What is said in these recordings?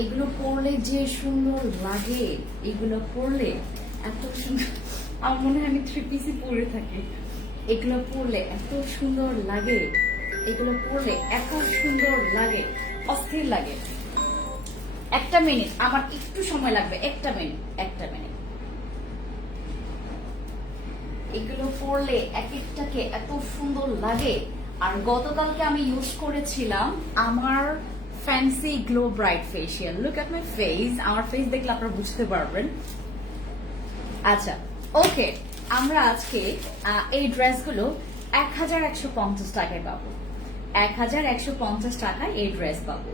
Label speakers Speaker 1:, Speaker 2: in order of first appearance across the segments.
Speaker 1: এগুলো পরলে যে সুন্দর লাগে এগুলো পরলে এত সুন্দর আমার মনে হয় আমি থ্রি পিসি পরে থাকি। এগুলো পড়লে এত সুন্দর লাগে এগুলো পড়লে এত সুন্দর লাগে অস্থির লাগে। একটা মিনিট আমার একটু সময় লাগবে একটা মিনিট একটা মিনিট এগুলো পরলে এক একটাকে এত সুন্দর লাগে। আর গতকালকে আমি ইউজ করেছিলাম আমার fancy glow bright facial look at my face আমার ফেস দেখলে আপনারা বুঝতে পারবেন। আচ্ছা ওকে আমরা আজকে এই ড্রেসগুলো এক হাজার একশো পঞ্চাশ টাকায় পাবো। এক হাজার একশো পঞ্চাশ টাকায় এই ড্রেস পাবো।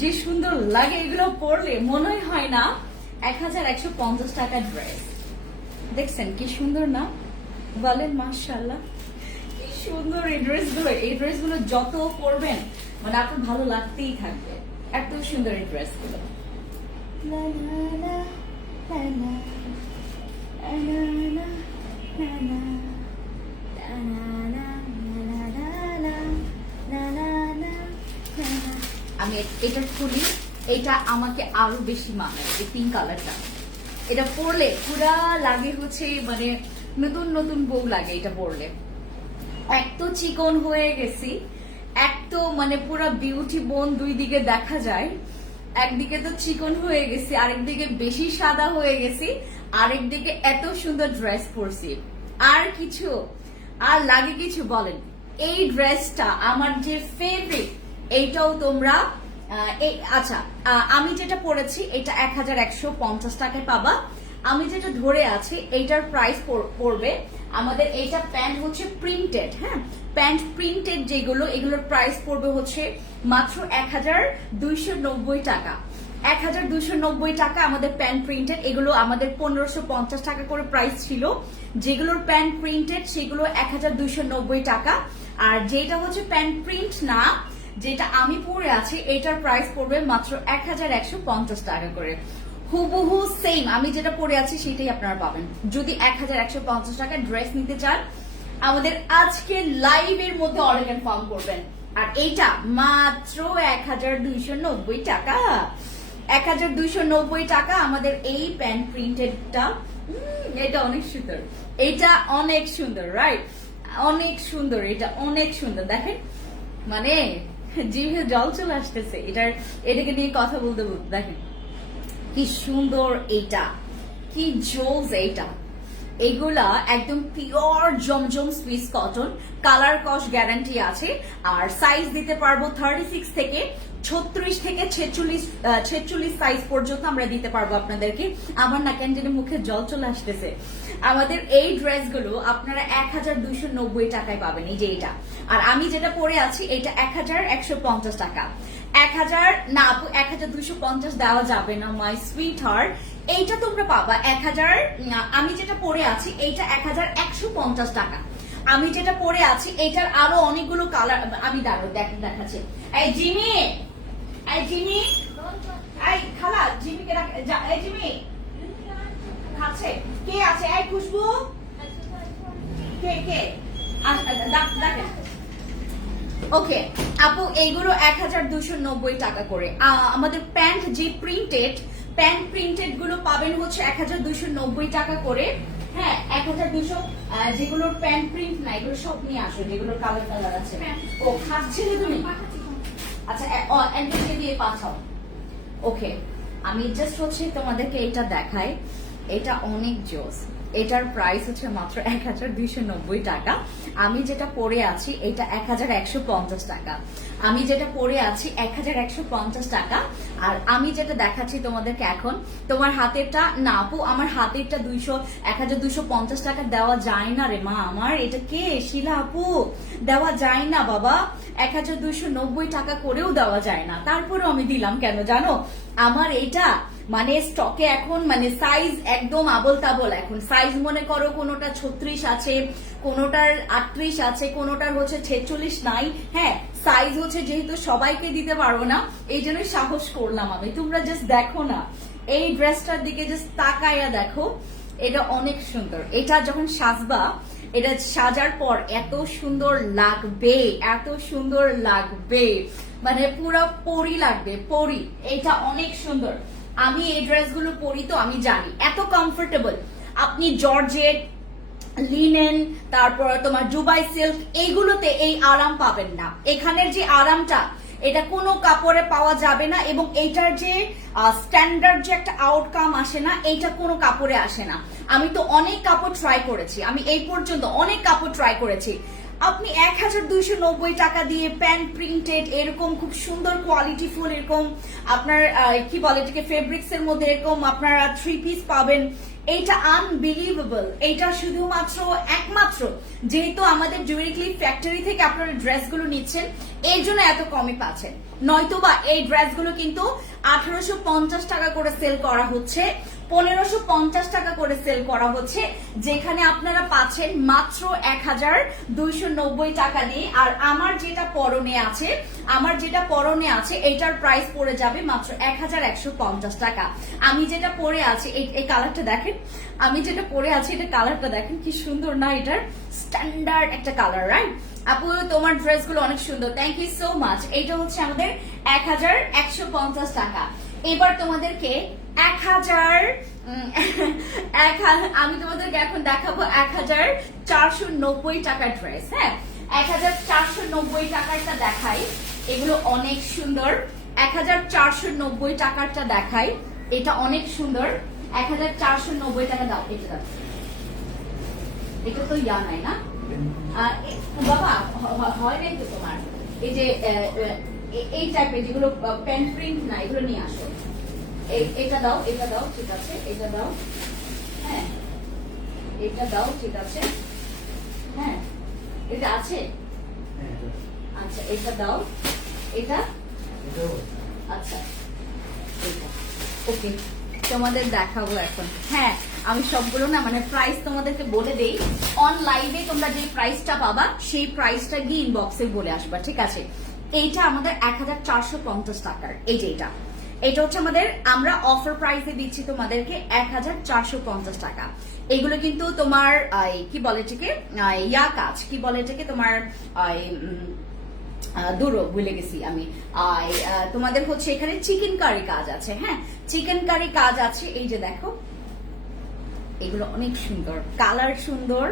Speaker 1: যে সুন্দর লাগে এগুলো পরলে মনে হয় না। এক হাজার একশো পঞ্চাশ টাকার ড্রেস দেখছেন কি সুন্দর না বলেন মাশাল্লাহ কি সুন্দর এই ড্রেসগুলো এই ড্রেসগুলো যত পরবেন মানে আপনার ভালো লাগতেই থাকবে এত সুন্দর এই ড্রেসগুলো। আমি এটা খুলি এটা আমাকে আরও বেশি মানায় এই পিঙ্ক কালারটা এটা পরলে পুরা লাগে হচ্ছে মানে নতুন নতুন বউ লাগে এটা পরলে এক তো চিকন হয়ে গেছি, এক তো মানে পুরো বিউটি বোন দুই দিকে দেখা যায়। একদিকে তো চিকন হয়ে গেছি আরেকদিকে বেশি সাদা হয়ে গেছি আরেকদিকে এত সুন্দর ড্রেস পরছি। আর কিছু, আর লাগে কিছু বলেন। এই ড্রেসটা আমার যে ফেভারিট এইটাও তোমরা এই আচ্ছা আমি যেটা পড়েছি, এটা এক হাজার একশো পঞ্চাশ টাকায় পাবা। আমি যেটা ধরে আছি, এইটার প্রাইস পড়বে আমাদের, এইটা প্যান্ট হচ্ছে প্রিন্টেড হ্যাঁ? প্যান্ট প্রিন্টেড যেগুলো, এগুলোর প্রাইস পড়বে হচ্ছে মাত্র এক হাজার দুইশো নব্বই টাকা। এক হাজার দুইশো নব্বই টাকা আমাদের প্যান্ট প্রিন্টেড এগুলো আমাদের পনেরোশো পঞ্চাশ টাকা করে প্রাইস ছিল। যেগুলোর প্যান্ট প্রিন্টেড সেগুলো এক হাজার দুইশো নব্বই টাকা। আর যেটা হচ্ছে প্যান্ট প্রিন্ট না যেটা আমি পরে আছি, এটার প্রাইস পড়বে মাত্র এক হাজার একশো পঞ্চাশ টাকা করে। হুবহু সেম আমি যেটা পরে আছি সেটাই আপনারা পাবেন। যদি এক হাজার একশো পঞ্চাশ টাকা ড্রেস নিতে চান, আমাদের আজকে লাইভের মধ্যে অর্ডার কনফার্ম করবেন। আর এইটা মাত্র এক হাজার দুইশো নব্বই টাকা। এক হাজার দুইশো নব্বই টাকা আমাদের এই প্যান্ট প্রিন্টেডটা এটা অনেক সুন্দর। এটা অনেক সুন্দর রাইট অনেক সুন্দর, এটা অনেক সুন্দর। দেখেন মানে জিভে জল চলে আসতেছে, এটার, এটাকে নিয়ে কথা বলতে বলতে, দেখেন, কি সুন্দর এইটা, কি জোস এইটা। এগুলা একদম পিওর জমজম সুইস কটন কালার কস গ্যারান্টি আছে, আর সাইজ দিতে পারব থার্টি সিক্স থেকে ছত্রিশ থেকে ছেচল্লিশ ছেচল্লিশ সাইজ পর্যন্ত আমরা দিতে পারব আপনাদেরকে। আমার না ক্যান্টিনের মুখে জল চলে আসতেছে। আমাদের এই ড্রেসগুলো আপনারা এক হাজার দুইশো নব্বই টাকায় পাবেন, এই যে এটা। আর আমি যেটা পরে আছি, এটা এক হাজার একশো পঞ্চাশ টাকা। এক হাজার না আপু এক হাজার দুইশো পঞ্চাশ দেওয়া যাবে না মাই সুইট হার্ট এইটা তোমরা পাবা এক হাজার আমি যেটা পরে আছি, এইটা এক হাজার একশো পঞ্চাশ টাকা। আমি যেটা পরে আছি, এইটার আরও অনেকগুলো কালার আমি দাঁড়ো দেখ, দেখাচ্ছি। এই জিমি! এই জিমি এই খালা জিমিকে যা- এই জিমি। খাচ্ছে। কে আছে? এই খুশবু। কে কে? ওকে আপু এইগুলো এক হাজার দুশো নব্বই টাকা করে। আমাদের প্যান্ট যে প্রিন্টেড প্যান্ট প্রিন্টেডগুলো পাবেন হচ্ছে এক হাজার দুশো নব্বই টাকা করে। হ্যাঁ এক হাজার দুশো যেগুলোর প্যান্ট প্রিন্ট না এগুলো সব নিয়ে আসো যেগুলোর কালার কালার আছে। ও খাচ্ছে না তুমি? আচ্ছা অ্যাড্রেসে দিয়ে পাঠাও ওকে আমি জাস্ট হচ্ছে তোমাদেরকে এটা দেখাই। এটা অনেক জোস। এটার প্রাইস হচ্ছে মাত্র এক হাজার দুইশো নব্বই টাকা। আমি যেটা পরে আছি, এটা এক হাজার একশো পঞ্চাশ টাকা। আমি যেটা পরে আছি, এক হাজার একশো পঞ্চাশ টাকা। আর আমি যেটা দেখাচ্ছি তোমাদেরকে এখন, তোমার হাতেরটা না, আপু, আমার হাতেরটা দুইশো, এক হাজার দুইশো পঞ্চাশ টাকা দেওয়া যায় না রে মা আমার। এটা কে? শিলা আপু। দেওয়া যায় না বাবা। এক হাজার দুইশো নব্বই টাকা করেও দেওয়া যায় না। তারপরেও আমি দিলাম কেন জানো? আমার এইটা মানে স্টকে এখন মানে সাইজ একদম আবল তাবল এখন। সাইজ মনে করো কোনোটা ছত্রিশ আছে, কোনোটার আটত্রিশ আছে, কোনোটার হচ্ছে ছেচল্লিশ নাই। হ্যাঁ সাইজ হচ্ছে যেহেতু সবাইকে দিতে পারব না, এই জন্যই সাহস করলাম আমি। তোমরা জাস্ট দেখো না। এই ড্রেসটার দিকে জাস্ট তাকায়া দেখো, এটা অনেক সুন্দর। এটা যখন সাজবা, এটা সাজার পর এত সুন্দর লাগবে, এত সুন্দর লাগবে। মানে পুরো পরি লাগবে, পরি। এটা অনেক সুন্দর। আমি এই ড্রেসগুলো পরি তো, আমি জানি। এত কমফোর্টেবল আপনি জর্জেট লিনেন তারপর তোমার দুবাই সিল্ক এইগুলোতে এই আরাম পাবেন না। এখানের যে আরামটা, এটা কোনো কাপড়ে পাওয়া যাবে না এবং এইটার যে স্ট্যান্ডার্ড যে একটা আউটকাম আসে না, এইটা কোনো কাপড়ে আসে না। আমি তো অনেক কাপড় ট্রাই করেছি। আমি এই পর্যন্ত অনেক কাপড় ট্রাই করেছি। আপনি এক হাজার দুইশো নব্বই টাকা দিয়ে প্যান্ট প্রিন্টেড এরকম খুব সুন্দর কোয়ালিটি ফুল এরকম আপনার কি বলে এটাকে ফেব্রিক্স এর মধ্যে এরকম আপনারা থ্রি পিস পাবেন। এইটা আনবিলিভেবল এইটা শুধুমাত্র, একমাত্র, যেহেতু আমাদের ডিরেক্টলি ফ্যাক্টরি থেকে আপনারা ড্রেসগুলো নিচ্ছেন এই জন্য এত কমে পাচ্ছেন। নয়তোবা এই ড্রেসগুলো কিন্তু আঠারোশো পঞ্চাশ টাকা করে সেল করা হচ্ছে। পনেরোশো পঞ্চাশ টাকা করে সেল করা হচ্ছে, যেখানে আপনারা পাচ্ছেন মাত্র এক হাজার দুইশো নব্বই টাকা দিয়ে। আর আমার যেটা পরনে আছে, আমার যেটা পরনে আছে এটার প্রাইস পড়ে যাবে মাত্র এক হাজার একশো পঞ্চাশ টাকা। আমি যেটা পরে আছি, এই- কালারটা দেখেন। আমি যেটা পরে আছি, এটা কালারটা দেখেন, কি সুন্দর না এটার? স্ট্যান্ডার্ড একটা কালার রাইট আপু, তোমার ড্রেসগুলো অনেক সুন্দর। থ্যাংক ইউ সো মাচ এইটা হচ্ছে আমাদের এক হাজার একশো পঞ্চাশ টাকা। এবার তোমাদেরকে এক হাজার এক আমি তোমাদেরকে এখন দেখাবো এক হাজার চারশো নব্বই টাকার ড্রেস হ্যাঁ? এক হাজার চারশো নব্বই টাকারটা দেখাই। এগুলো অনেক সুন্দর। এক হাজার চারশো নব্বই টাকারটা দেখাই। এটা অনেক সুন্দর। এক হাজার চারশো নব্বই টাকা দাও, এটা দাও। এটা তো ইয়া নাই না? বাবা হয় নাই তো তোমার? এই যে এই টাইপের যেগুলো পেন প্রিন্ট না, এগুলো নিয়ে আসো। এটা দাও এটা দাও ঠিক আছে এটা দাও। হ্যাঁ এটা দাও ঠিক আছে। হ্যাঁ এটা আছে? আচ্ছা এটা দাও এটা? আচ্ছা ওকে তোমাদের দেখাবো এখন। হ্যাঁ আমি সবগুলো না মানে প্রাইস তোমাদেরকে বলে দেই। অন লাইভে তোমরা যে প্রাইসটা পাবা সেই প্রাইসটা গিয়ে ইনবক্সে বলে আসবা ঠিক আছে? এইটা আমাদের এক হাজার চারশো পঞ্চাশ টাকার এই যে এটা। এটা হচ্ছে আমাদের, আমরা অফার প্রাইসে দিচ্ছি তোমাদেরকে এক হাজার চারশো পঞ্চাশ টাকা। এগুলো কিন্তু তোমার কি বলে এটাকে? ইয়া কাজ। কি বলে এটাকে? তোমার দূরও ভুলে গেছি আমি। তোমাদের হচ্ছে এখানে চিকেন কারি কাজ আছে হ্যাঁ? চিকেন কারি কাজ আছে, এই যে দেখো। এগুলো অনেক সুন্দর কালার সুন্দর।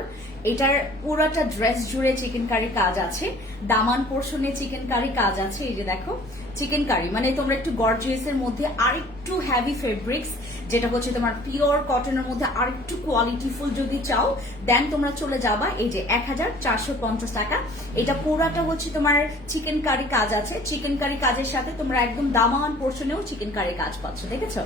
Speaker 1: এটার পুরোটা ড্রেস জুড়ে চিকেন কারি কাজ আছে। দামান পোর্শনে চিকেন কারি কাজ আছে, এই যে দেখো। Chicken curry. মানে তোমরা একটু গর্জিয়াস এর মধ্যে আরেকটু হ্যাভি ফেব্রিক্স যেটা হচ্ছে তোমার পিওর কটনের মধ্যে আর আরেকটু কোয়ালিটিফুল যদি চাও দেন তোমরা চলে যাবা এই যে এক হাজার চারশো পঞ্চাশ টাকা। এটা পুরাটা হচ্ছে তোমার চিকেন কারি কাজ আছে। চিকেন কারি কাজের সাথে তোমরা একদম দামান পোর্শনেও চিকেন কারি কাজ পাচ্ছ, দেখেছ?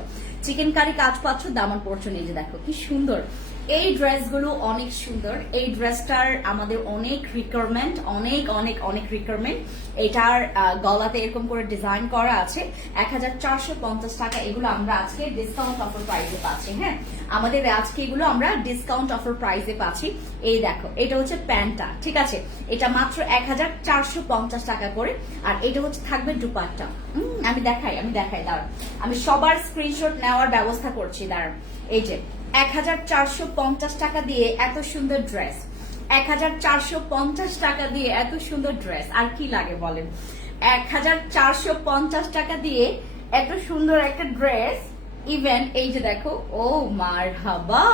Speaker 1: চিকেন কারি কাজ পাচ্ছ, দামান পোর্শনে এই যে দেখো, কি সুন্দর। এই ড্রেসগুলো অনেক সুন্দর। এই ড্রেসটার আমাদের অনেক রিকোয়ারমেন্ট অনেক অনেক অনেক রিকোয়ারমেন্ট এটার গলাতে এরকম করে ডিজাইন করা আছে। এক হাজার চারশো পঞ্চাশ টাকা এগুলো আমরা আজকে ডিসকাউন্ট অফার প্রাইসে পাচ্ছি হ্যাঁ? আমাদের আজকে এগুলো আমরা ডিসকাউন্ট অফার প্রাইসে পাচ্ছি। এই দেখো, এটা হচ্ছে প্যান্টটা, ঠিক আছে? এটা মাত্র এক হাজার চারশো পঞ্চাশ টাকা করে, আর এটা হচ্ছে, থাকবে দুপাট্টা। আমি দেখাই আমি দেখাই দাঁড়ান আমি সবার স্ক্রিনশট নেওয়ার ব্যবস্থা করছি দাঁড়ান এই যে এক হাজার চারশো পঞ্চাশ টাকা দিয়ে এত সুন্দর ড্রেস এক হাজার চারশো পঞ্চাশ টাকা দিয়ে এত সুন্দর ড্রেস আর কি লাগে বলেন? এক হাজার চারশো পঞ্চাশ টাকা দিয়ে এত সুন্দর একটা ড্রেস ইভেন এই যে দেখো, ও মার হাবা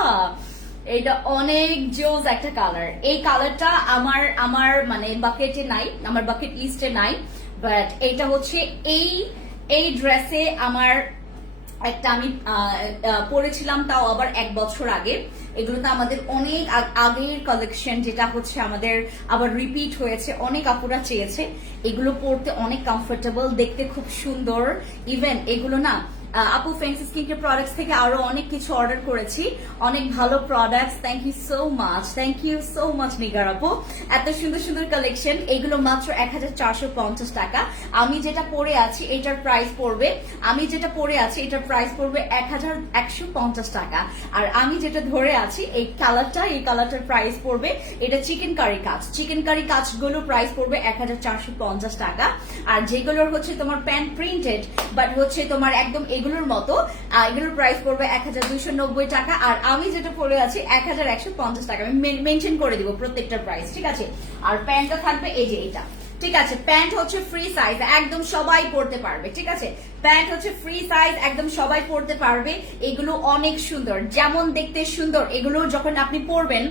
Speaker 1: এটা অনেক জোস একটা কালার এই কালারটা আমার আমার মানে বাকেটে নাই, আমার বাকেট লিস্টে নাই। বাট এটা হচ্ছে এই এই ড্রেসে আমার একটা আমি পড়েছিলাম তাও আবার এক বছর আগে। এগুলো তো আমাদের অনেক আগ- আগের কালেকশন যেটা হচ্ছে আমাদের আবার রিপিট হয়েছে, অনেক আপুরা চেয়েছে। এগুলো পড়তে অনেক কমফোর্টেবল দেখতে খুব সুন্দর। ইভেন এগুলো না আপু ফেন্সি স্কিন কেয়ার প্রোডাক্টস থেকে আরও অনেক কিছু অর্ডার করেছি। অনেক ভালো products thank you so much thank you so much Nigar আপু। এত সুন্দর সুন্দর কালেকশন এগুলো মাত্র এক হাজার চারশো পঞ্চাশ টাকা। আমি যেটা পরে আছি, এটার প্রাইস পড়বে। আমি যেটা পরে আছি, এটার প্রাইস পড়বে এক হাজার একশো পঞ্চাশ টাকা। আর আমি যেটা ধরে আছি, এই কালারটা এই কালারটার প্রাইস পড়বে। এটা চিকেন কারি কাজ চিকেন কারি কাজগুলো প্রাইস পড়বে এক হাজার চারশো পঞ্চাশ টাকা। আর যেগুলোর হচ্ছে তোমার প্যান্ট প্রিন্টেড বাট হচ্ছে তোমার একদম এগুলোর মতো এগুলোর প্রাইস পড়বে এক হাজার দুইশো নব্বই টাকা, আর আমি যেটা পরে আছি এক হাজার একশো পঞ্চাশ টাকা। আমি মেনশন করে দিব প্রত্যেকটা প্রাইস ঠিক আছে? আর প্যান্টটা থাকবে এই যে এটা। ঠিক আছে প্যান্ট হচ্ছে ফ্রি সাইজ একদম সবাই পড়তে পারবে, ঠিক আছে? প্যান্ট হচ্ছে ফ্রি সাইজ একদম সবাই পড়তে পারবে। এগুলো অনেক সুন্দর। যেমন দেখতে সুন্দর, এগুলো যখন আপনি পরবেন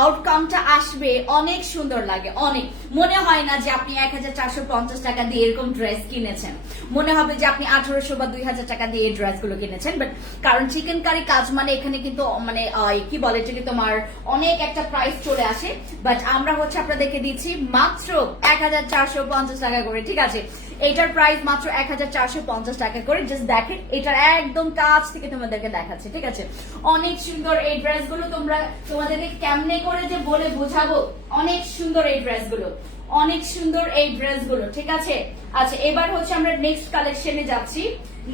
Speaker 1: আউটকামটা আসবে, অনেক সুন্দর লাগে, অনেক। মনে হয় না যে আপনি এক হাজার চারশো পঞ্চাশ টাকা দিয়ে এরকম ড্রেস কিনেছেন। মনে হবে যে আপনি আঠারোশো বা দুই হাজার টাকা দিয়ে এই ড্রেসগুলো কিনেছেন বাট কারণ চিকেন কারি কাজ মানে এখানে কিন্তু মানে কি বলে এটাকে তোমার, অনেক একটা প্রাইস চলে আসে। বাট আমরা হচ্ছে আপনাদেরকে দিচ্ছি মাত্র এক হাজার চারশো পঞ্চাশ টাকা করে, ঠিক আছে? এটার প্রাইস মাত্র এক হাজার চারশো পঞ্চাশ টাকা করে। জাস্ট দেখেন, এটার একদম কাছ থেকে তোমাদেরকে দেখাচ্ছে, ঠিক আছে? অনেক সুন্দর এই ড্রেসগুলো তোমরা তোমাদেরকে কেমনে করে যে বলে বোঝাবো, অনেক সুন্দর এই ড্রেসগুলো অনেক সুন্দর এই ড্রেসগুলো ঠিক আছে? আচ্ছা এবার হচ্ছে আমরা নেক্সট কালেকশনে যাচ্ছি।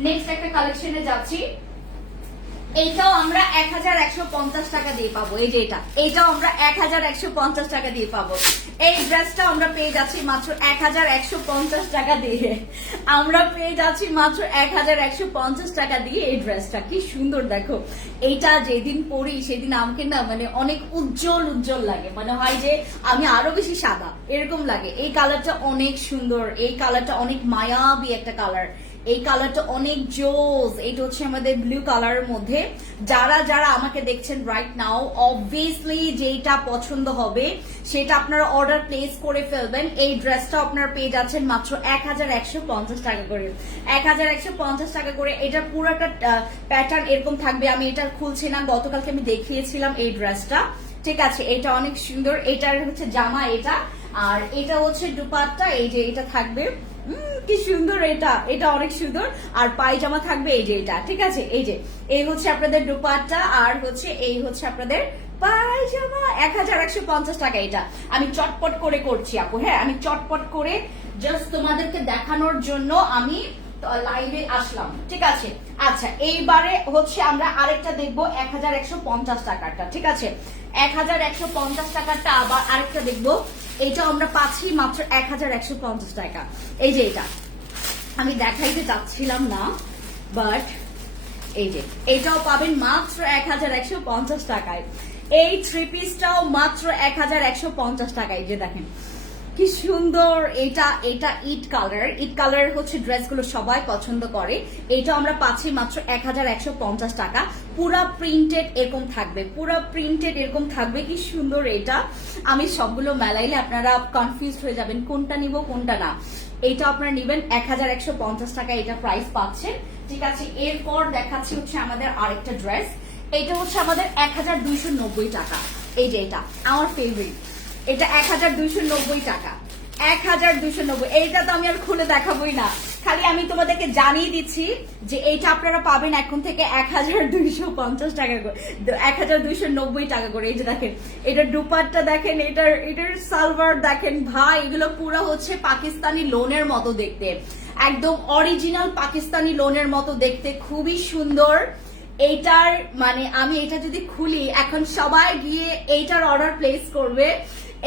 Speaker 1: নেক্সট একটা কালেকশনে যাচ্ছি। এইটাও আমরা এক হাজার একশো পঞ্চাশ টাকা দিয়ে পাবো, এই যে এটা এইটাও আমরা এক হাজার একশো পঞ্চাশ টাকা দিয়ে পাবো। এই ড্রেসটা আমরা পেয়ে যাচ্ছি মাত্র এক হাজার একশো পঞ্চাশ টাকা দিয়ে। আমরা পেয়ে যাচ্ছি মাত্র এক হাজার একশো পঞ্চাশ টাকা দিয়ে এই ড্রেসটা কি সুন্দর, দেখো। এইটা যেদিন পরি, সেদিন আমাকে না মানে অনেক উজ্জ্বল উজ্জ্বল লাগে। মানে হয় যে আমি আরও বেশি সাদা। এরকম লাগে। এই কালারটা অনেক সুন্দর। এই কালারটা অনেক মায়াবী একটা কালার এই কালারটা অনেক জোস। এটা হচ্ছে আমাদের ব্লু কালারের মধ্যে। যারা যারা আমাকে দেখছেন রাইট নাও অবভিয়াসলি যেটা পছন্দ হবে, সেটা আপনারা অর্ডার প্লেস করে ফেলবেন। এই ড্রেসটা আপনার পেয়ে যাচ্ছেন মাত্র এক হাজার একশো পঞ্চাশ টাকা করে। এক হাজার একশো পঞ্চাশ টাকা করে এটা পুরোটা প্যাটার্ন এরকম থাকবে। আমি এটা খুলছি না, গতকালকে আমি দেখিয়েছিলাম এই ড্রেসটা ঠিক আছে, এটা অনেক সুন্দর। এটার হচ্ছে জামা এটা। আর এটা হচ্ছে দুপাট্টা। এই যে এটা থাকবে। কি সুন্দর এটা। এটা অনেক সুন্দর। আর পায়জামা থাকবে এই যে এটা, ঠিক আছে? এই যে, এই হচ্ছে আপনাদের দুপাট্টা, আর হচ্ছে এই হচ্ছে আপনাদের পায়জামা। এক হাজার একশো পঞ্চাশ টাকা এটা। আমি চটপট করে করছি, আপু হ্যাঁ? আমি চটপট করে জাস্ট তোমাদেরকে দেখানোর জন্য আমি লাইভে আসলাম, ঠিক আছে? আচ্ছা এইবারে হচ্ছে আমরা আরেকটা দেখব এক হাজার একশো পঞ্চাশ টাকাটা ঠিক আছে? এক হাজার একশো পঞ্চাশ টাকাটা আবার আরেকটা দেখব। এটা আমরা পাচ্ছি মাত্র এক হাজার একশো পঞ্চাশ টাকা। এই যে এটা। আমি দেখাইতে চাচ্ছিলাম না বাট এই যে, এটাও পাবেন মাত্র এক হাজার একশো পঞ্চাশ টাকায়। এই থ্রি পিসটাও মাত্র এক হাজার একশো পঞ্চাশ টাকায় যে দেখেন। কি সুন্দর, এটা এটা ইট কালার ইট কালার হচ্ছে ড্রেসগুলো সবাই পছন্দ করে। এটা আমরা পাচ্ছি মাত্র এক হাজার একশো পঞ্চাশ টাকা। পুরা প্রিন্টেড এরকম থাকবে। পুরা প্রিন্টেড এরকম থাকবে, কি সুন্দর এটা। আমি সবগুলো মেলাইলে আপনারা কনফিউজ হয়ে যাবেন, কোনটা নিব, কোনটা না। এটা আপনারা নেবেন এক টাকা, এটা প্রাইস পাচ্ছেন। ঠিক আছে, এরপর দেখাচ্ছি হচ্ছে আমাদের আরেকটা ড্রেস এটা হচ্ছে আমাদের এক হাজার দুইশো নব্বই টাকা। এই যে এটা, আমার ফেভারিট এটা এক হাজার দুইশো নব্বই টাকা। এক হাজার দুইশো নব্বই। এইটা তো আমি আর খুলে দেখাবোই না। খালি আমি তোমাদেরকে জানিয়ে দিচ্ছি যে এইটা আপনারা পাবেন এখন থেকে এক হাজার দুইশো পঞ্চাশ টাকা করে। এক হাজার দুইশো নব্বই টাকা করে। এই যে দেখেন, এটার ডুপারটা দেখেন, এটার এটার সালভার দেখেন। ভাই, এগুলো পুরো হচ্ছে পাকিস্তানি লোনের মতো দেখতে। একদম অরিজিনাল পাকিস্তানি লোনের মতো দেখতে। খুবই সুন্দর। এইটার মানে আমি এটা যদি খুলি, এখন সবাই গিয়ে এইটার অর্ডার প্লেস করবে।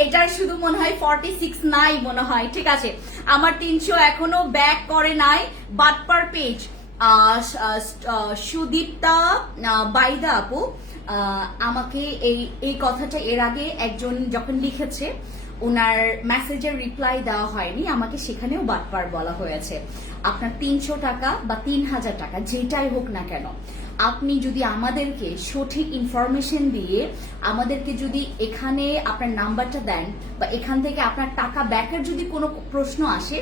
Speaker 1: এটার শুধু মনে হয় ফর্টি সিক্স নাই মনে হয়, ঠিক আছে? আমার তিনশো এখনও ব্যাক করে নাই বাট পার পেজ সুদীপ্তা বাইদা আপু আমাকে এই এই কথাটা এর আগে একজন যখন লিখেছে ওনার মেসেজের রিপ্লাই দেওয়া হয়নি, আমাকে সেখানেও বাটপার বলা হয়েছে। আপনার তিনশো টাকা বা তিন হাজার টাকা, যেটাই হোক না কেন আপনি যদি আমাদেরকে সঠিক ইনফরমেশন দিয়ে আমাদেরকে যদি এখানে আপনার নাম্বারটা দেন বা এখান থেকে আপনার টাকা ব্যাকের যদি কোনো প্রশ্ন আসে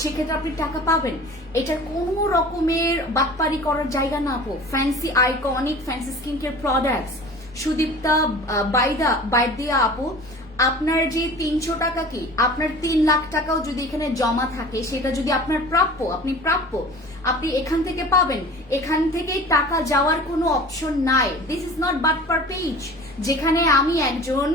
Speaker 1: সেক্ষেত্রে আপনি টাকা পাবেন। এটার কোনো রকমের বাটপারি করার জায়গা না, আপু। Fancy iconic fancy skin care products Sudipta বাইদা বাইদিয়া আপু। আপনার যে তিনশো টাকা কি? আপনার তিন লাখ টাকাও যদি এখানে জমা থাকে, সেটা যদি আপনার প্রাপ্য, আপনি প্রাপ্য, আপনি এখান থেকে পাবেন। এখান থেকে টাকা যাওয়ার কোনো অপশন নাই। This is not but per page যেখানে আমি একজন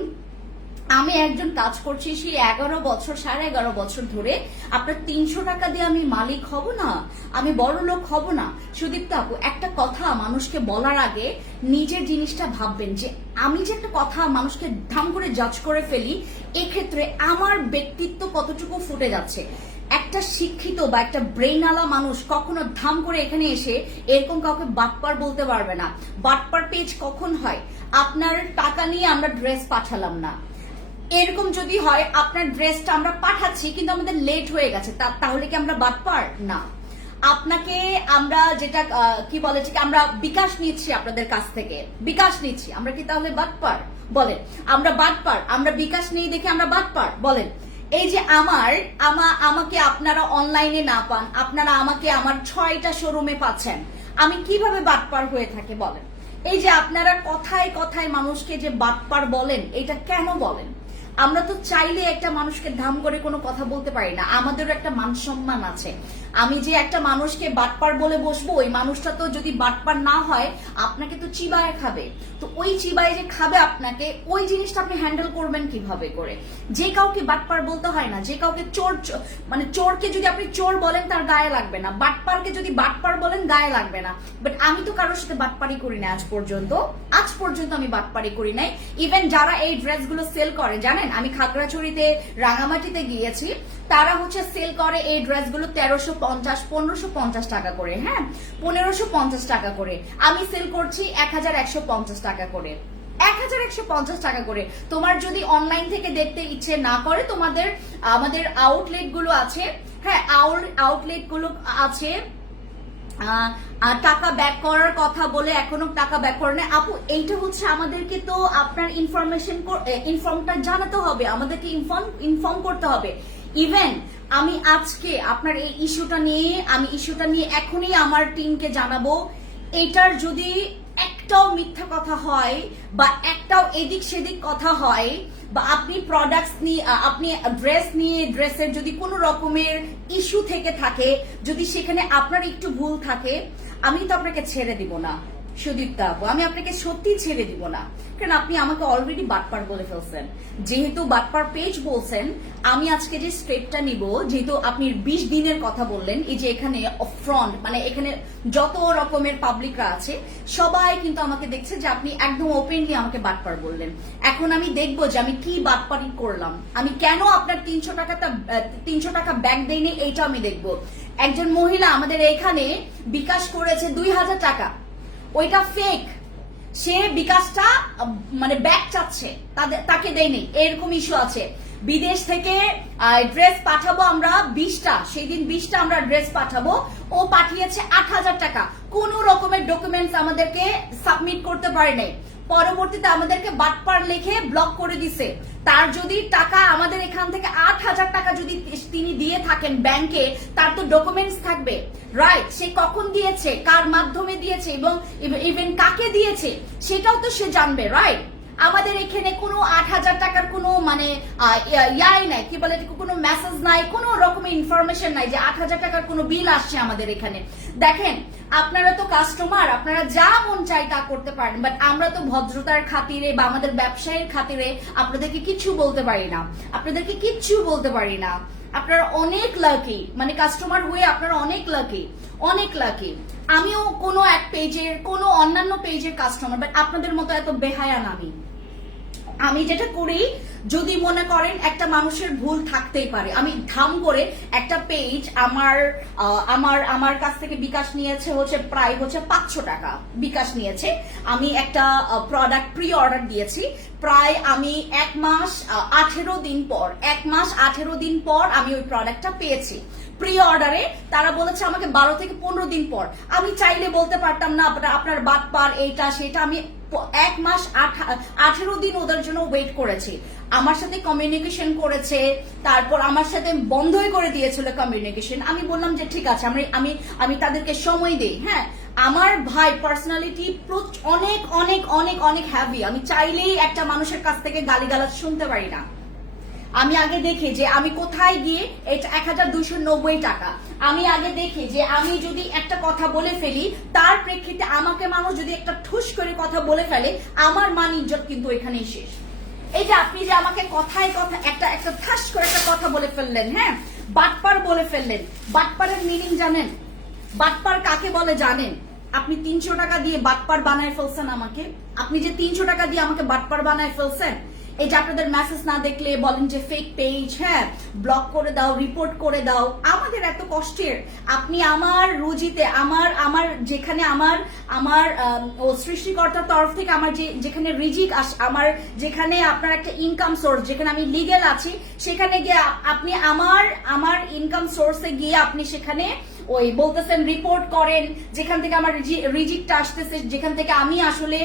Speaker 1: আমি একজন কাজ করছি সেই এগারো বছর, সাড়ে এগারো বছর ধরে। আপনার তিনশো টাকা দিয়ে আমি মালিক হব না? আমি বড় লোক হব না? সুদীপ্ত আপু, একটা কথা মানুষকে বলার আগে নিজের জিনিসটা ভাববেন যে, আমি যে একটা কথা মানুষকে ধাম করে জাজ করে ফেলি, এক্ষেত্রে আমার ব্যক্তিত্ব কতটুকু ফুটে যাচ্ছে? একটা শিক্ষিত বা একটা ব্রেইনওয়ালা মানুষ কখনো ধাম করে এখানে এসে এরকম কাউকে বাটপার বলতে পারবে না। বাটপার পেজ কখন হয়? আপনার টাকা নিয়ে আমরা ড্রেস পাঠালাম না। এরকম যদি হয়, আপনার ড্রেসটা আমরা পাঠাচ্ছি, কিন্তু আমাদের লেট হয়ে গেছে। তাহলে কি আমরা বাটপার না। আপনাকে আমরা যেটা কি বলে আমরা বিকাশ নিচ্ছি আপনাদের কাছ থেকে। বিকাশ নিচ্ছি। আমরা কি তাহলে বাটপার বলেন। আমরা বাটপার আমরা বিকাশ নেই দেখে আমরা বাটপার বলেন। এই যে আমার, আমা, আমাকে আপনারা অনলাইনে না পান, আপনারা আমাকে আমার ছয়টা শোরুমে পাচ্ছেন, আমি কীভাবে বাটপার হয়ে থাকে? বলেন। এই যে আপনারা কথায় কথায় মানুষকে যে বাটপার বলেন, এটা কেন বলেন? আমরা তো চাইলে একটা মানুষকে ধাম করে কোনো কথা বলতে পারি না। আমাদেরও একটা মান সম্মান আছে। আমি যে একটা মানুষকে বাটপার বলে বসবো, ওই মানুষটা তো যদি বাটপার না হয়, আপনাকে তো চিবায় খাবে। তো ওই চিবায় যে খাবে আপনাকে, ওই জিনিসটা আপনি হ্যান্ডেল করবেন কীভাবে করে? যে কাউকে বাটপার বলতে হয় না, যে কাউকে চোর মানে চোরকে যদি আপনি চোর বলেন, তার গায়ে লাগবে না। বাটপারকে যদি বাটপার বলেন, গায়ে লাগবে না। বাট আমি তো কারোর সাথে বাটপারি করি না আজ পর্যন্ত। আজ পর্যন্ত আমি বাটপারি করি নাই। ইভেন যারা এই ড্রেসগুলো সেল করে, জানেন? আমি খাগড়াছড়িতে, রাঙামাটিতে গিয়েছি। তারা হচ্ছে সেল করে এই ড্রেসগুলো তেরোশো পঞ্চাশ, পনেরোশো পঞ্চাশ টাকা করে হ্যাঁ? পনেরোশো পঞ্চাশ টাকা করে। আমি সেল করছি এক হাজার একশো পঞ্চাশ টাকা করে। এক হাজার একশো পঞ্চাশ টাকা করে। তোমার যদি অনলাইন থেকে দেখতে ইচ্ছে না করে, তোমাদের, আমাদের আউটলেটগুলো আছে হ্যাঁ? আউটলেটগুলো আছে। টাকা ব্যাক করার কথা বলে এখনও টাকা ব্যাক করে না আপু, এইটা হচ্ছে আমাদেরকে তো আপনার ইনফরমেশন ইনফর্মটা জানাতে হবে। আমাদেরকে ইনফর্ম ইনফর্ম করতে হবে। ইভেন আমি আজকে আপনার এই ইস্যুটা নিয়ে, আমি ইস্যুটা নিয়ে এখনই আমার টিমকে জানাব, এটার যদি একটাও মিথ্যা কথা হয় বা একটাও এদিক সেদিক কথা হয়, বা আপনি প্রোডাক্টস নিয়ে আপনি ড্রেস নিয়ে ড্রেসের যদি কোনো রকমের ইস্যু থেকে থাকে, যদি সেখানে আপনার একটু ভুল থাকে, আমি তো আপনাকে ছেড়ে দিব না। সুদীপ্তা আপু আমি আপনাকে সত্যি ছেড়ে দিব না। কারণ আপনি আমাকে অলরেডি বাটপার বলে ফেলছেন। যেহেতু বাটপার পেজ বলছেন, আমি আজকে যে স্টেপটা নিব, যেহেতু আপনি বিশ দিনের কথা বললেন, এই যে এখানে ফ্রন্ট মানে এখানে যত রকমের পাবলিকরা আছে, সবাই কিন্তু আমাকে দেখছে যে আপনি একদম ওপেনলি আমাকে বাটপার বললেন। এখন আমি দেখব যে আমি কি বাটপারি করলাম। আমি কেন আপনার তিনশো টাকাটা তিনশো টাকা ব্যাগ দেইনি এইটা আমি দেখব। একজন মহিলা আমাদের এখানে বিকাশ করেছে দুই হাজার টাকা। ওইটা ফেক সে বিকাশটা মানে ব্যাক চাচ্ছে। তাকে দেয়নি। এরকম ইস্যু আছে। বিদেশ থেকে ড্রেস পাঠাবো আমরা বিশটা। সেই দিন বিশটা আমরা ড্রেস পাঠাবো। ও পাঠিয়েছে আট হাজার টাকা। কোন রকমের ডকুমেন্টস আমাদেরকে সাবমিট করতে পারে নাই পরবর্তীতে আমাদেরকে বাটপার লিখে ব্লক করে দিছে। তার যদি টাকা আমাদের এখান থেকে আট হাজার টাকা যদি তিনি দিয়ে থাকেন ব্যাংকে তার তো ডকুমেন্টস থাকবে। রাইট সে কখন দিয়েছে, কার মাধ্যমে দিয়েছে এবং ইভেন কাকে দিয়েছে, সেটাও তো সে জানবে রাইট আমাদের এখানে কোনো আট হাজার টাকার কোনো মানে ইয়াই নাই, কি বলে কোনো মেসেজ নাই, কোনো রকমের ইনফরমেশন নাই যে আট হাজার টাকার কোনো বিল আসছে আমাদের এখানে। দেখেন, আপনারা তো কাস্টমার আপনারা যা মন চাই তা করতে পারেন বাট আমরা তো ভদ্রতার খাতিরে বা আমাদের ব্যবসায়ের খাতিরে আপনাদেরকে কিচ্ছু বলতে পারি না। আপনাদেরকে কিচ্ছু বলতে পারি না। আপনারা অনেক লাকি মানে কাস্টমার হয়ে আপনারা অনেক লাকি অনেক লাকি আমিও কোনো এক পেজের কোনো অন্যান্য পেজের কাস্টমার বাট আপনাদের মতো এত বেহায়া না আমি যেটা করি, যদি মনে করেন একটা মানুষের ভুল থাকতেই পারে, আমি ধাম করে একটা পেজ আমার আমার আমার কাছ থেকে বিকাশ নিয়েছে হচ্ছে প্রায় হচ্ছে পাঁচশো টাকা বিকাশ নিয়েছে। আমি একটা প্রোডাক্ট প্রি অর্ডার দিয়েছি। প্রায় আমি এক মাস আঠেরো দিন পর, এক মাস আঠেরো দিন পর আমি ওই প্রোডাক্টটা পেয়েছি। প্রি অর্ডারে তারা বলেছে আমাকে বারো থেকে পনেরো দিন পর। আমি চাইলে বলতে পারতাম না, আপনার- বাদ পার এইটা, সেটা আমি এক মাস আঠারো দিন ওদের জন্য ওয়েট করেছি। আমার সাথে কমিউনিকেশন করেছে, তারপর আমার সাথে বন্ধই করে দিয়েছিল কমিউনিকেশন আমি বললাম যে, ঠিক আছে, আমি আমি আমি তাদেরকে সময় দিই। হ্যাঁ আমার ভাই পার্সোনালিটি অনেক অনেক অনেক অনেক হ্যাভি আমি চাইলেই একটা মানুষের কাছ থেকে গালিগালাজ শুনতে পারি না। আমি আগে দেখি যে আমি কোথায় গিয়ে এটা এক হাজার দুইশো নব্বই টাকা। আমি আগে দেখি যে আমি যদি একটা কথা বলে ফেলি, তার প্রেক্ষিতে আমাকে মানুষ যদি একটা ঠুস করে কথা বলে ফেলে, আমার মান ইজ্জত কিন্তু এখানেই শেষ। যে আপনি যে আমাকে কথায় কথা একটা একটা ঠাস করে একটা কথা বলে ফেললেন হ্যাঁ? বাটপার বলে ফেললেন। বাটপারের মিনিং জানেন? বাটপার কাকে বলে জানেন? আপনি তিনশো টাকা দিয়ে বাটপার বানায় ফেলছেন আমাকে। আপনি যে তিনশো টাকা দিয়ে আমাকে বাটপার বানায় ফেলছেন এই যে আপনাদের মেসেজ না দেখলে বলেন যে ফেক পেজ হ্যাঁ ব্লক করে দাও রিপোর্ট করে দাও, আমাদের এত কষ্টের। আপনি আমার রুজিতে, আমার আমার যেখানে আমার আমার সৃষ্টিকর্তার তরফ থেকে আমার যে, যেখানে রিজিক আস- আমার যেখানে আপনার একটা ইনকাম সোর্স যেখানে আমি লিগেল আছি, সেখানে গিয়ে আপনি আমার আমার ইনকাম সোর্সে গিয়ে আপনি সেখানে ওই বলতেছেন রিপোর্ট করেন, যেখান থেকে আমার রিজিকটা আসতেছে, যেখান থেকে আমি আসলে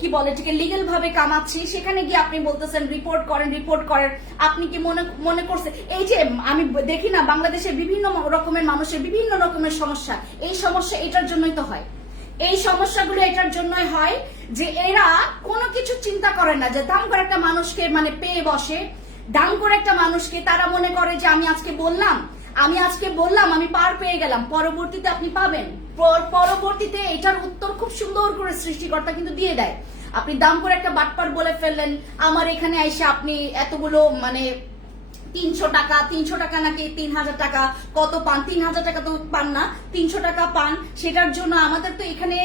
Speaker 1: কি বলে এটাকে লিগেল ভাবে কামাচ্ছি, সেখানে গিয়ে আপনি বলতেছেন রিপোর্ট করেন রিপোর্ট করেন। আপনি কি মনে মনে করছে, এই যে আমি দেখি না, বাংলাদেশের বিভিন্ন রকমের মানুষের বিভিন্ন রকমের সমস্যা। এই সমস্যা এটার জন্যই তো হয়। এই সমস্যাগুলো এটার জন্যই হয় যে এরা কোনো কিছু চিন্তা করে না, যে দাম করে একটা মানুষকে মানে পেয়ে বসে, দাম করে একটা মানুষকে তারা মনে করে যে আমি আজকে বললাম আমি আজকে বললাম, আমি পার পেয়ে গেলাম। পরবর্তীতে আপনি পাবেন। পর- পরবর্তীতে এটার উত্তর খুব সুন্দর করে সৃষ্টিকর্তা কিন্তু দিয়ে দেয়। আপনি দাম করে একটা বাটপার বলে ফেললেন, আমার এখানে এসে আপনি এতগুলো মানে তিনশো টাকা তিনশো টাকা নাকি তিন হাজার টাকা? কত পান? তিন হাজার টাকা তো পান না, তিনশো টাকা পান। সেটার জন্য আমাদের তো এখানে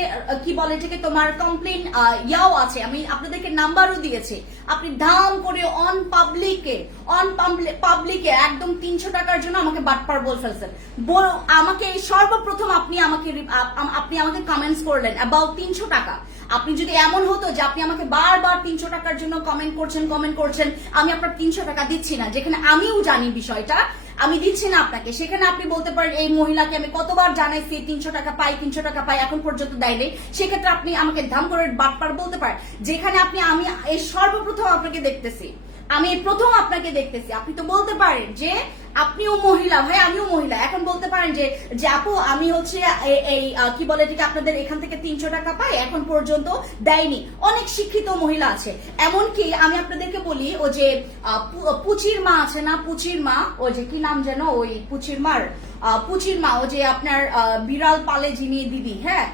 Speaker 1: কি বলে এটাকে তোমার কমপ্লেন ইয়াও আছে। আমি আপনাদেরকে নাম্বারও দিয়েছি। আপনি দাম করে অন পাবলিকে অন পাবলিকে একদম তিনশো টাকার জন্য আমাকে বাটপার বল ফেলছেন। আমাকে সর্বপ্রথম আপনি আমাকে আপনি আমাকে কমেন্টস করলেন অ্যাবাউট তিনশো টাকা। আপনি যদি এমন হতো যে আপনি আমাকে বারবার তিনশো টাকার জন্য কমেন্ট করছেন কমেন্ট করছেন, আমি আপনার তিনশো টাকা দিচ্ছি না। যেখানে আমিও জানি বিষয়টা, আমি দিচ্ছি না আপনাকে। সেখানে আপনি বলতে পারেন, এই মহিলাকে আমি কতবার জানাইছি তিনশো টাকা পাই তিনশো টাকা পাই এখন পর্যন্ত দেয়নি সেক্ষেত্রে আপনি আমাকে ধাম করে বাটপার বলতে পারেন। যেখানে আপনি, আমি এই সর্বপ্রথম আপনাকে দেখতেছি। আমি প্রথম আপনাকে দেখতেছি। আপনি তো বলতে পারেন যে আপনিও মহিলা, ভাই, আমিও মহিলা। এখন বলতে পারেন যে আপু, আমি হচ্ছে এই কি বলে এটাকে, আপনাদের এখান থেকে তিনশো টাকা পাই, এখন পর্যন্ত দেয়নি। অনেক শিক্ষিত মহিলা আছে। এমনকি আমি আপনাদেরকে বলি, ও যে পুচির মা আছে না, পুচির মা, ও যে, কি নাম যেন, ওই পুচির মার পুচির মা, ও যে আপনার বিড়াল পালে যিনি দিদি হ্যাঁ?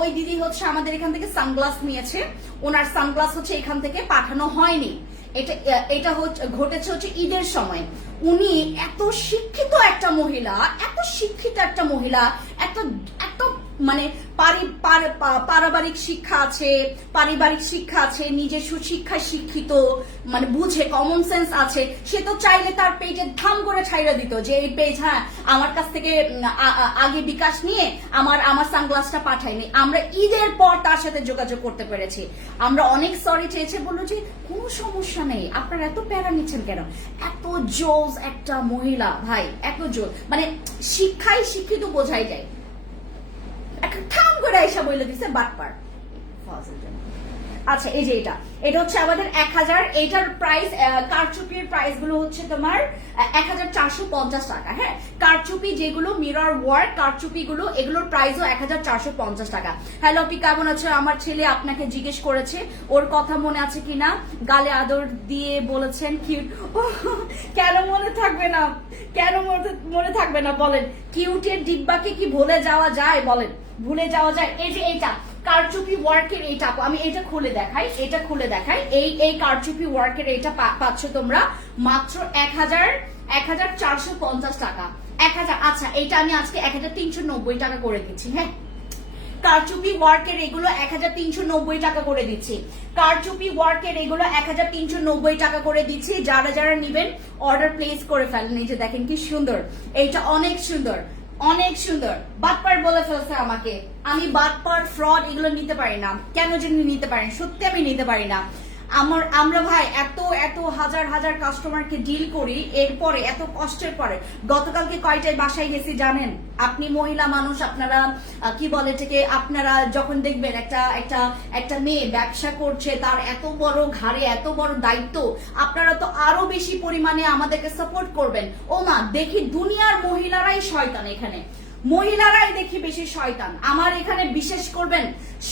Speaker 1: ওই দিদি হচ্ছে আমাদের এখান থেকে সানগ্লাস নিয়েছে। ওনার সানগ্লাস হচ্ছে এখান থেকে পাঠানো হয়নি। এটা এটা ঘটেছে হচ্ছে ঈদের সময়। উনি এত শিক্ষিত একটা মহিলা, এত শিক্ষিত একটা মহিলা এত এত মানে পারি- পারিবারিক শিক্ষা আছে, পারিবারিক শিক্ষা আছে, নিজের সুশিক্ষায় শিক্ষিত মানে বুঝে কমন সেন্স আছে। সে তো চাইলে তার পেজে ধাম করে ছাইরা দিত যে, এই পেজ হ্যাঁ আমার কাছ থেকে আগে বিকাশ নিয়ে আমার আমার সানগ্লাসটা পাঠায়নি। আমরা ঈদের পর তার সাথে যোগাযোগ করতে পেরেছি। আমরা অনেক সরি চেয়েছে, বলল যে, কোনো সমস্যা নেই, আপনারা এত প্যারা নিচ্ছেন কেন? এত জোজ একটা মহিলা, ভাই, এত জোর মানে শিক্ষাই শিক্ষিত বোঝাই যায়। ঠাম করে এসে বইলে দিছে বাটপার ফাজিল। আচ্ছা এই যে এটা। এটা হচ্ছে আমাদের এক হাজার। এটার প্রাইস কারচুপির প্রাইসগুলো হচ্ছে তোমার এক হাজার চারশো পঞ্চাশ টাকা হ্যাঁ? কারচুপি যেগুলো মিরর ওয়ার্ক কারচুপি গুলো এগুলোর প্রাইসও এক হাজার চারশো পঞ্চাশ টাকা। হ্যালো আপনি কেমন আছে? আমার ছেলে আপনাকে জিজ্ঞেস করেছে, ওর কথা মনে আছে কিনা? গালে আদর দিয়ে বলেছেন কিউট কেন মনে থাকবে না? কেন মনে- মনে থাকবে না? বলেন। কিউটের ডিব্বাকে কি ভুলে যাওয়া যায়? বলেন। ভুলে যাওয়া যায়। এই যে এইটা। কারচুপি ওয়ার্কের এইটা আমি এটা খুলে দেখাই এটা খুলে দেখাই। এই এই কারচুপি ওয়ার্কের এইটা পাচ্ছ তোমরা মাত্র এক হাজার এক হাজার চারশো পঞ্চাশ টাকা। এক হাজার আচ্ছা এটা আমি আজকে এক হাজার তিনশো নব্বই টাকা করে দিচ্ছি হ্যাঁ? কারচুপি ওয়ার্কের এগুলো এক হাজার তিনশো নব্বই টাকা করে দিচ্ছি। কারচুপি ওয়ার্কের এগুলো এক হাজার তিনশো নব্বই টাকা করে দিচ্ছি। যারা যারা নিবেন অর্ডার প্লেস করে ফেলেন। এই যে দেখেন কি সুন্দর। এইটা অনেক সুন্দর অনেক সুন্দর। বাটপার বলে ফেলছে আমাকে। আমি বাটপার ফ্রড এগুলো নিতে পারি না। কেন যেন নিতে পারি সত্যি আমি নিতে পারি না। আমার আমরা ভাই এত এত হাজার হাজার কাস্টমারকে ডিল করি, এরপরে, এত কষ্টের পরে। গতকালকে কয়টায় বাসায় গেছি জানেন? আপনি মহিলা মানুষ, আপনারা কি বলে এটাকে, আপনারা যখন দেখবেন একটা একটা একটা মেয়ে ব্যবসা করছে, তার এত বড় ঘাড়ে এত বড় দায়িত্ব, আপনারা তো আরও বেশি পরিমাণে আমাদেরকে সাপোর্ট করবেন। ও মা দেখি দুনিয়ার মহিলারাই শয়তান এখানে। মহিলারাই দেখি বেশি শয়তান। আমার এখানে বিশেষ করবেন,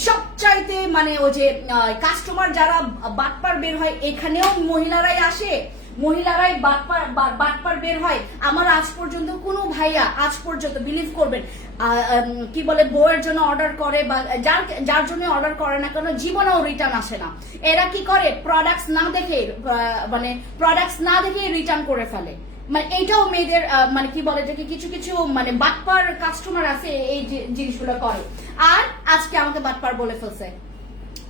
Speaker 1: সবচাইতে মানে ওই যে কাস্টমার যারা বাটপার বের হয়, এখানেও মহিলারাই আসে। মহিলারাই বাটপার বাটপার বের হয়। আমার আজ পর্যন্ত কোনো ভাইয়া, আজ পর্যন্ত বিলিভ করবেন কি বলে, বউয়ের জন্য অর্ডার করে বা, যার যার জন্য অর্ডার করে না কেন, জীবনেও রিটার্ন আসে না। এরা কি করে? প্রোডাক্টস না দেখে মানে প্রোডাক্টস না দেখে রিটার্ন করে ফেলে। মানে এইটাও মেয়েদের মানে কি বলে যে কিছু কিছু মানে বাটপার কাস্টমার আছে এই জিনিসগুলো করে। আর আজকে আমাকে বাটপার বলে ফেলছে।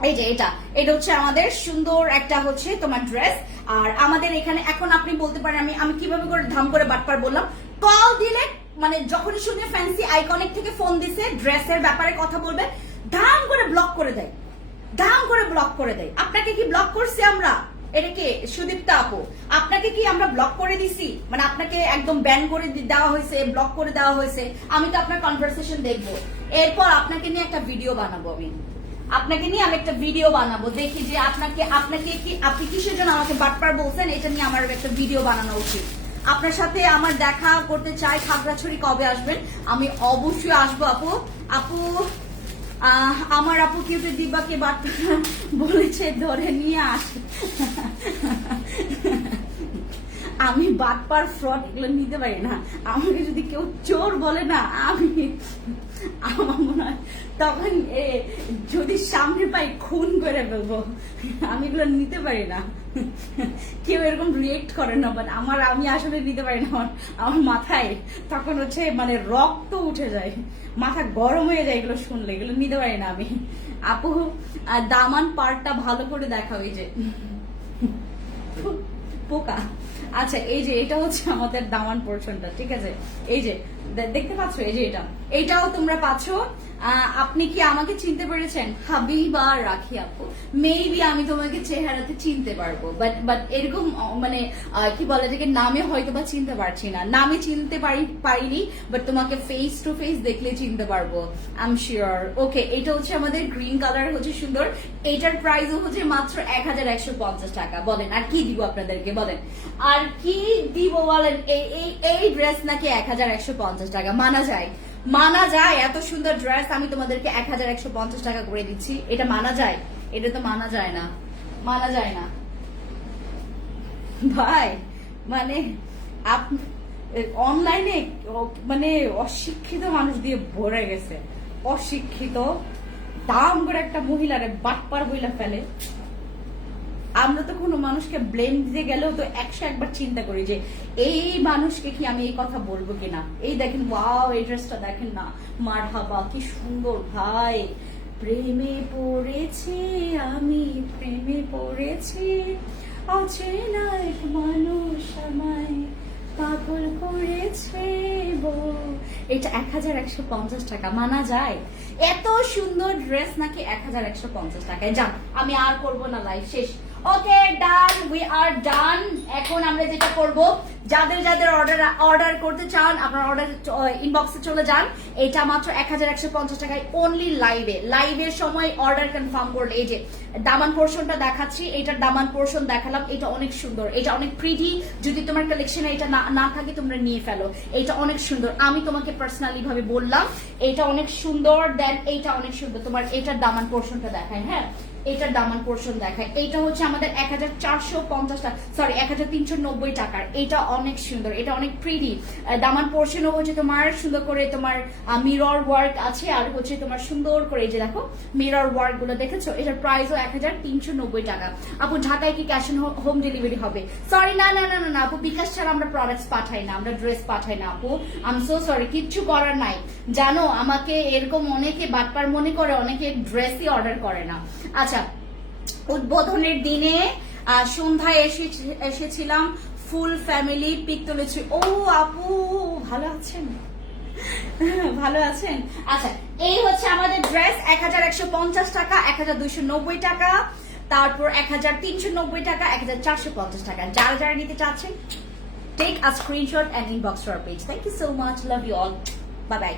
Speaker 1: এই যে এটা এটা হচ্ছে আমাদের সুন্দর একটা হচ্ছে তোমার ড্রেস আর আমাদের এখানে, এখন আপনি বলতে পারেন, আমি আমি কীভাবে করে ধাম করে বাটপার বললাম। কল দিলে মানে যখনই শুনে ফ্যান্সি আইকনিক থেকে ফোন দিছে ড্রেসের ব্যাপারে কথা বলবে, ধাম করে ব্লক করে দেয়। ধাম করে ব্লক করে দেয়। আপনাকে কি ব্লক করছি আমরা? এটা কি সুদীপ্তা আপু? আপনাকে কি আমরা ব্লক করে দিছি? মানে আপনাকে একদম ব্যান করে দেওয়া হয়েছে ব্লক করে দেওয়া হয়েছে। আমি তো আপনার কনভারসেশন দেখব। এরপর আপনাকে নিয়ে একটা ভিডিও বানাবো আমি। আপনাকে নিয়ে আমি একটা ভিডিও বানাবো। দেখি যে আপনাকে আপনাকে কি আপনি কিসের জন্য আমাকে বাটপার বলছেন? এটা নিয়ে আমার একটা ভিডিও বানানো উচিত। আপনার সাথে আমার দেখা করতে চাই, খাগড়াছড়ি কবে আসবেন? আমি অবশ্যই আসব, আপু। আপু আমার আপু কিউতে দিবাকে বার্তা বলেছে, ধরে নিয়ে আস। আমি বাদ পার ফ্রড এগুলো নিতে পারি না। আমাকে যদি কেউ চোর বলে না, আমি আমার মনে হয় তখন যদি সামনে পাই খুন করে ফেলব, আমি এগুলো নিতে পারি না। কেউ এরকম রিয়েক্ট করে না বাট আমার, আমি আসলে নিতে পারি না, আমার আমার মাথায় তখন হচ্ছে মানে রক্ত উঠে যায়। মাথা গরম হয়ে যায় এগুলো শুনলে, এগুলো নিতে পারি না আমি। আপু দামান পার্টটা ভালো করে দেখাও এই যে। পোকা। আচ্ছা এই যে, এটা হচ্ছে আমাদের দামান পোর্শনটা ঠিক আছে? এই যে দেখতে পাচ্ছ এই যে এটা। এইটাও তোমরা পাচ্ছ। আপনি কি আমাকে চিনতে পেরেছেন? হাবিবা রাখি আপু। মেবি আমি তোমাকে চেহারাতে চিনতে পারব। বাট বাট এরকম মানে কি বলে এটাকে? নামে হয়তো বা চিনতে পারছি না। নামে চিনতে পারি, পারিনি বাট তোমাকে ফেস টু ফেস দেখলে চিনতে পারব আই এম শিওর ওকে এটা হচ্ছে আমাদের গ্রিন কালার হচ্ছে সুন্দর। এটার প্রাইসও হচ্ছে মাত্র এক হাজার একশো পঞ্চাশ টাকা। বলেন, আর কি দিব আপনাদেরকে? বলেন, আর কি দিব বলেন? এই এই ড্রেস নাকি এক হাজার একশো পঞ্চাশ টাকা? মানা যায়। মানা যায়, এত সুন্দর ড্রেস আমি তোমাদেরকে এক হাজার একশো পঞ্চাশ টাকা করে দিচ্ছি। এটা মানা যায়? এটা তো মানা যায় না। মানা যায় না। ভাই মানে অনলাইনে মানে অশিক্ষিত মানুষ দিয়ে ভরে গেছে। অশিক্ষিত। দাম করে একটা মহিলারে বাটপার বইলা ফেলে। আমরা তো কোনো মানুষকে ব্লেম দিতে গেলেও তো একশো একবার চিন্তা করি যে এই মানুষকে কি আমি এই কথা বলব কিনা? এই দেখেন ওয়াও এই ড্রেসটা দেখেন না। মার হাবা, কি সুন্দর ভাই। প্রেমে পড়েছি আমি, প্রেমে পড়েছি। অচেনা এক মানুষ আমায় পাগল করেছে। এটা এক হাজার একশো পঞ্চাশ টাকা, মানা যায়? এত সুন্দর ড্রেস নাকি এক হাজার একশো পঞ্চাশ টাকায়? যান আমি আর করব না লাইফ শেষ। ওকে, ডান উই আর ডান এখন আমরা যেটা করব, যাদের যাদের অর্ডার অর্ডার করতে চান, আপনার অর্ডার ইনবক্সে চলে যান। এটা মাত্র এক হাজার একশো পঞ্চাশ টাকায় অনলি লাইভে লাইভের সময় অর্ডার কনফার্ম করলে, এই যে দামান পোর্শনটা দেখাচ্ছি, এটার দামান পোর্শন দেখালাম, এটা অনেক সুন্দর। এটা অনেক প্রিটি যদি তোমার কালেকশনে এটা না থাকে, তোমরা নিয়ে ফেলো। এটা অনেক সুন্দর। আমি তোমাকে পার্সোনালি ভাবে বললাম, এটা অনেক সুন্দর দেন এইটা অনেক সুন্দর। তোমার এটার দামান পোর্শনটা দেখায় হ্যাঁ? এটার দামান পোর্শন দেখায়। এইটা হচ্ছে আমাদের এক হাজার চারশো পঞ্চাশ টাকা সরি এক হাজার তিনশো নব্বই টাকার। এটা অনেক সুন্দর, এটা অনেক প্রিটি দামান পোর্শনও হচ্ছে তোমার সুন্দর করে তোমার মিরর ওয়ার্ক আছে আর হচ্ছে তোমার সুন্দর করে এই যে দেখো মিরর ওয়ার্কগুলো দেখেছ? এটার প্রাইসও এক হাজার তিনশো নব্বই টাকা। আপু, ঢাকায় কি ক্যাশ হোম ডেলিভারি হবে? সরি না না না না না, আপু, বিকাশ ছাড়া আমরা প্রোডাক্টস পাঠাই না, আমরা ড্রেস পাঠাই না, আপু। আম সো সরি কিচ্ছু করার নাই। জানো, আমাকে এরকম অনেকে বাটপার মনে করে, অনেকে ড্রেসই অর্ডার করে না। আচ্ছা উদ্বোধনের দিনে সন্ধ্যায় এসে, এসেছিলাম ফুল ফ্যামিলি পিক ও আপু, ভালো আছেন? ভালো আছেন? আচ্ছা এই হচ্ছে আমাদের ড্রেস, এক হাজার একশো পঞ্চাশ টাকা, এক হাজার দুইশো নব্বই টাকা, তারপর এক হাজার তিনশো নব্বই টাকা, এক হাজার চারশো পঞ্চাশ টাকা। যারা যারা নিতে চাচ্ছেন take a screenshot and inbox to page thank you so much love you all bye bye